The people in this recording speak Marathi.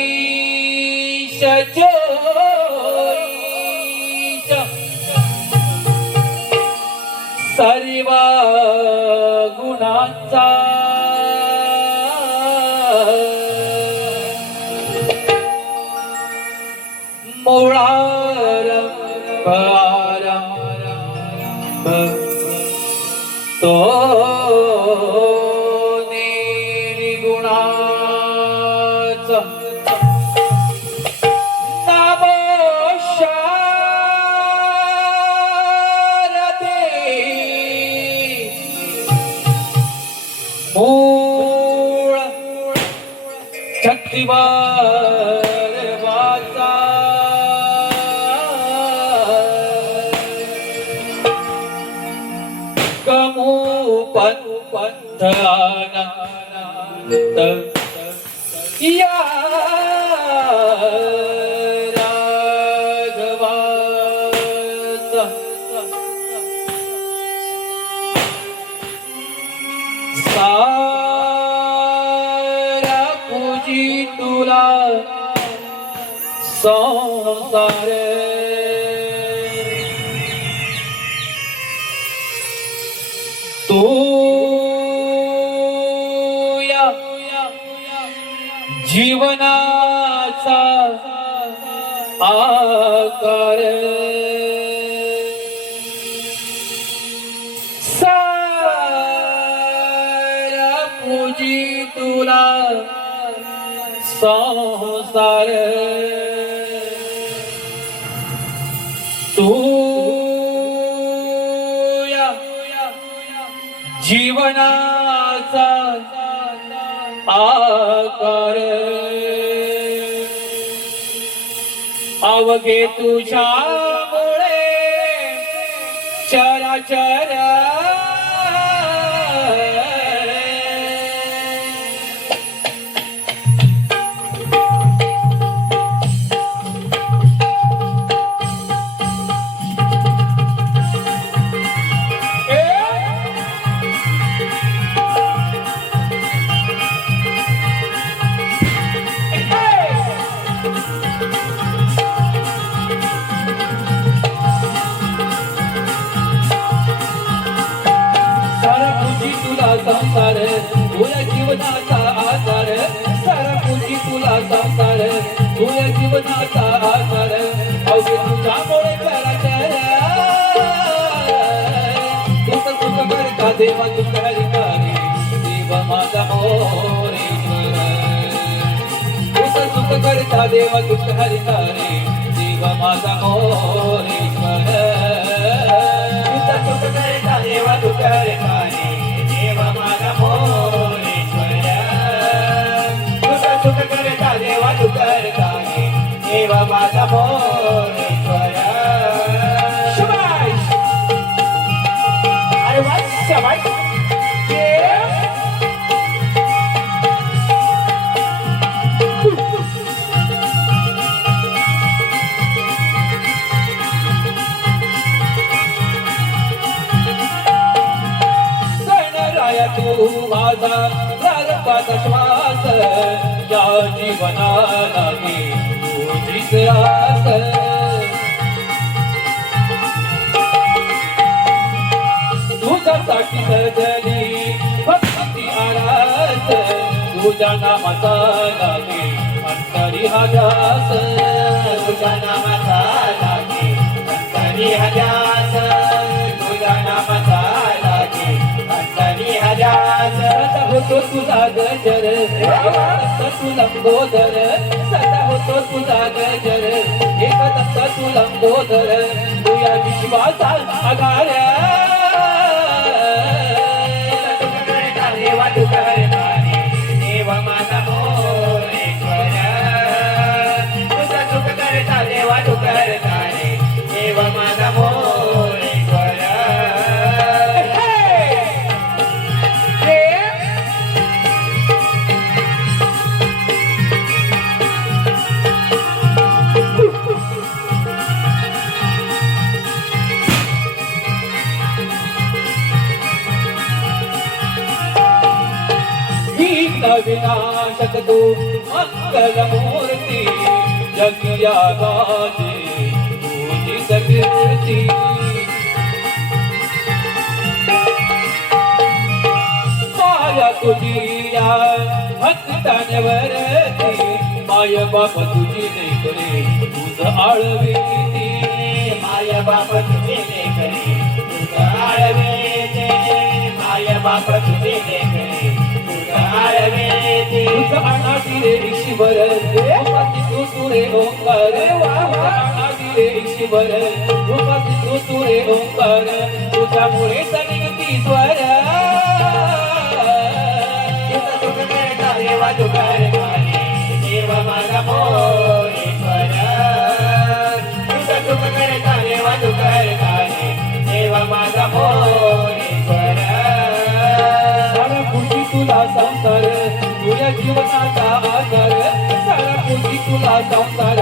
गणाधीश जोईश सर्व गुणांचा मूळारंभ आरंभ तो निर्गुणाचा नमो शारदे मूळ शक्तिवार वाचा कमू पंथ आनंद या राघवाचा सारा पूजी तुला संसार तू या जीवनाचा आकार सारा पूजी तुला संसार तू जीवनाचा आकार अवघे तुझ्यामुळे चराचर संसार तुझ्या जीवनाचा आधार सारा पूजी तुला संसार तुझ्या जीवनाचा आधार अवघे तुझ्यामुळे चराचर सुख सुख करता देवा तुझ हरिकारे देव माझा मोरेश्वर सुख सुख करता देवा तुझ हरिकारे देव माझा मोरेश्वर सुख सुख करता देवा तुझ हरिकारे देव माझा मोरेश्वर सुख सुख करता देवा तू करता देव माझा मोरेश्वर शाबाश अरे वाह शाबाश तू माझा प्रारंभाचा श्वास या जीवनाला मी तुझीच आस तुझ्यासाठी सजली भक्ती आरास तुझ्या नामाचा लागे अंतरी हा ध्यास तुझ्या नामाचा लागे अंतरी हा ध्यास तुझ्या नामाचा लागे अंतरी हा ध्यास सदा होतो तुझा गजर तू लंबोदर सदा होतो तुझा गजर एक दत्त तू लंबोदर तुझ्या विश्वासा आधार देवा तू करणारे देव माझा मोरेश्वर तुझा सुख करता देवा तू करणारे देव माझा मोरेश्वर विनाशक तू मंगल मूर्ती जगिया गाजे तुझी कीर्ती माया तुझी या भक्तांवरती माय बाप तुझी लेकरे तुझ आळविती माय बाप तुझे लेकरे तुझ आळवेते माय बाप तुझे लेकरे तुझ आळवेते तुझ अनाटी रे ईश्वर रूपाती तू तुरे ओंकार अनाटी रे ईश्वर रूपाती तू तुरे ओंकार तुझ्यामुळे सनिगती स्वर तुझ सुख करता देवा तू करतारे देव माझा मोरेश्वर तुझ सुख करता देवा तू करतारे देव माझा मोरेश्वर सारा पुढची तुला संसार तुझ्या जीवनाचा आधार सारा पुढची तुला संसार